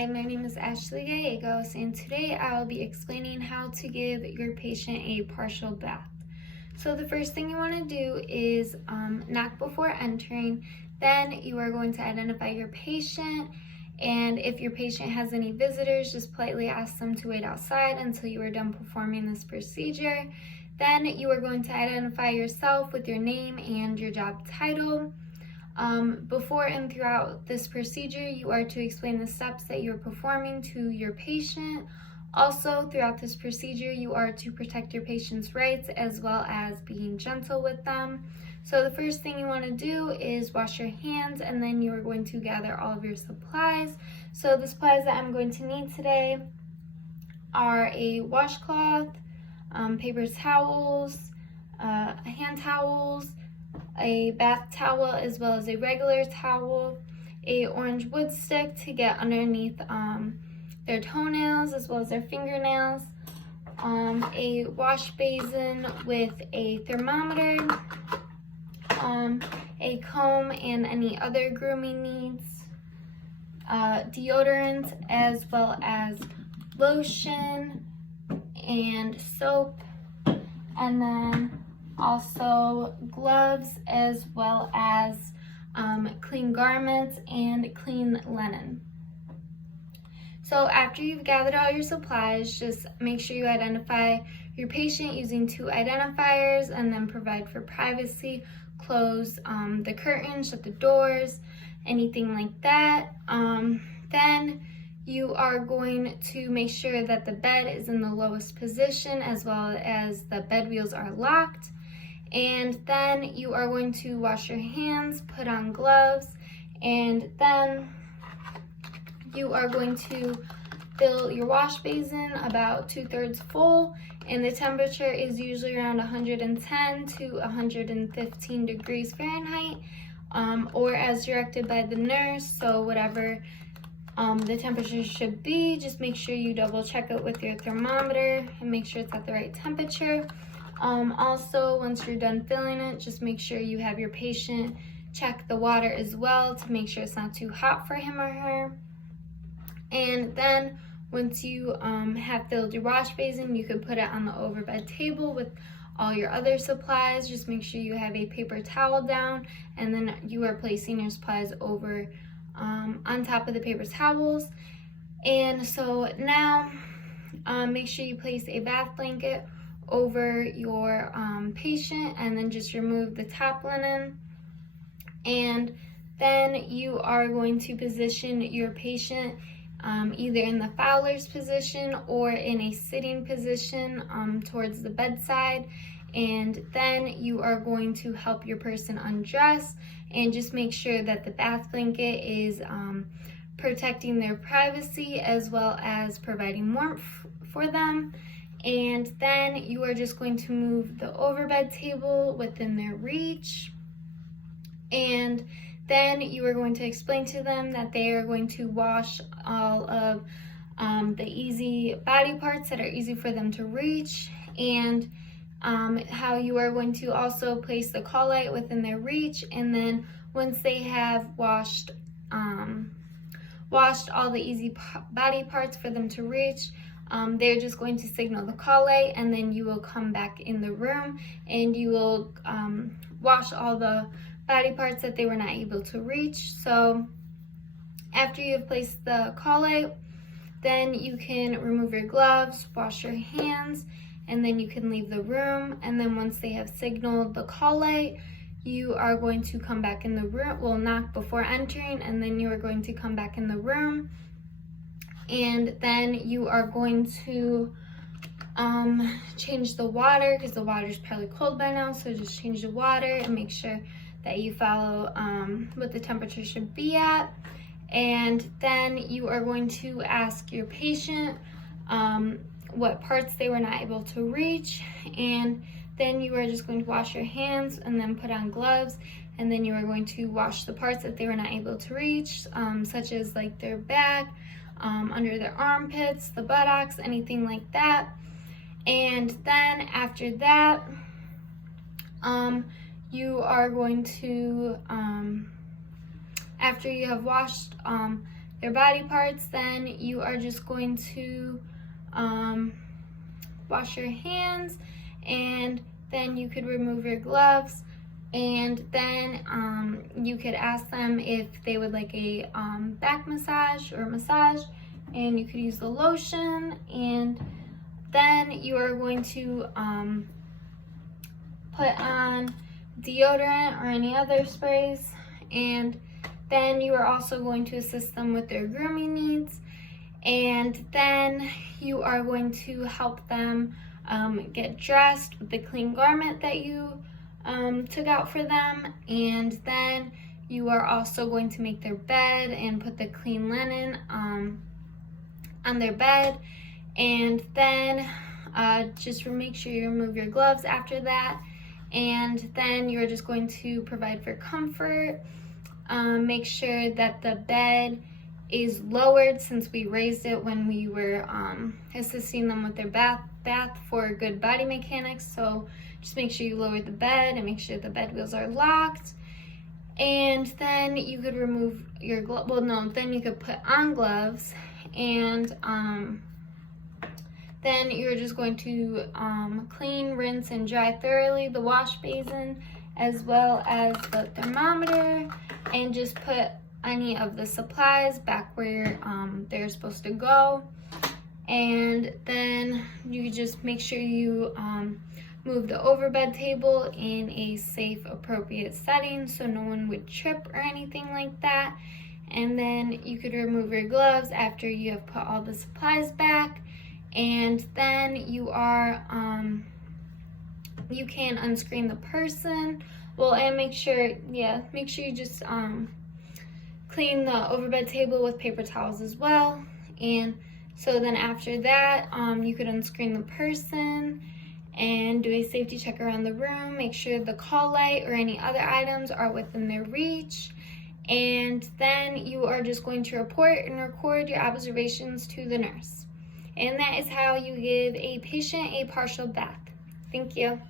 Hi, my name is Ashley Gallegos, and today I will be explaining how to give your patient a partial bath. So the first thing you want to do is knock before entering. Then you are going to identify your patient, and if your patient has any visitors, just politely ask them to wait outside until you are done performing this procedure. Then you are going to identify yourself with your name and your job title. Before and throughout this procedure, you are to explain the steps that you're performing to your patient. Also, throughout this procedure, you are to protect your patient's rights as well as being gentle with them. So the first thing you want to do is wash your hands, and then you are going to gather all of your supplies. So the supplies that I'm going to need today are a washcloth, paper towels, hand towels, a bath towel as well as a regular towel, a orange wood stick to get underneath their toenails as well as their fingernails, a wash basin with a thermometer, a comb and any other grooming needs, deodorant as well as lotion and soap, and then also gloves as well as clean garments and clean linen. So after you've gathered all your supplies, just make sure you identify your patient using 2 identifiers and then provide for privacy. Close the curtains, shut the doors, anything like that. Then you are going to make sure that the bed is in the lowest position as well as the bed wheels are locked. And then you are going to wash your hands, put on gloves, and then you are going to fill your wash basin about 2/3 full, and the temperature is usually around 110 to 115 degrees Fahrenheit, or as directed by the nurse. So whatever the temperature should be, just make sure you double check it with your thermometer and make sure it's at the right temperature. Also, once you're done filling it, just make sure you have your patient check the water as well to make sure it's not too hot for him or her. And then once you have filled your wash basin, you can put it on the overbed table with all your other supplies. Just make sure you have a paper towel down, and then you are placing your supplies over on top of the paper towels. And so now make sure you place a bath blanket over your patient, and then just remove the top linen. And then you are going to position your patient either in the Fowler's position or in a sitting position towards the bedside. And then you are going to help your person undress, and just make sure that the bath blanket is protecting their privacy as well as providing warmth for them. And then you are just going to move the overbed table within their reach. And then you are going to explain to them that they are going to wash all of the easy body parts that are easy for them to reach, and how you are going to also place the call light within their reach. And then once they have washed all the easy body parts for them to reach, they're just going to signal the call light, and then you will come back in the room and you will wash all the body parts that they were not able to reach. So after you have placed the call light, then you can remove your gloves, wash your hands, and then you can leave the room. And then once they have signaled the call light, you are going to come back in the room. Well, knock before entering, and then you are going to come back in the room. And then you are going to change the water, because the water is probably cold by now. So just change the water and make sure that you follow what the temperature should be at. And then you are going to ask your patient what parts they were not able to reach. And then you are just going to wash your hands and then put on gloves. And then you are going to wash the parts that they were not able to reach, such as like their back, under their armpits, the buttocks, anything like that. And then after that, you are going to, after you have washed their body parts, then you are just going to wash your hands, and then you could remove your gloves, and then you could ask them if they would like a back massage or massage, and you could use the lotion, and then you are going to put on deodorant or any other sprays, and then you are also going to assist them with their grooming needs, and then you are going to help them get dressed with the clean garment that you took out for them, and then you are also going to make their bed and put the clean linen on their bed, and then just make sure you remove your gloves after that, and then you're just going to provide for comfort. Make sure that the bed is lowered, since we raised it when we were assisting them with their bath for good body mechanics. So just make sure you lower the bed and make sure the bed wheels are locked. And then you could remove your then you could put on gloves, and then you're just going to clean, rinse, and dry thoroughly the wash basin as well as the thermometer, and just put any of the supplies back where they're supposed to go. And then you just make sure you move the overbed table in a safe, appropriate setting so no one would trip or anything like that. And then you could remove your gloves after you have put all the supplies back, and then you are you can unscreen the person. Well, and make sure you just clean the overbed table with paper towels as well. And so then after that, you could unscreen the person and do a safety check around the room, make sure the call light or any other items are within their reach, and then you are just going to report and record your observations to the nurse. And that is how you give a patient a partial bath. Thank you.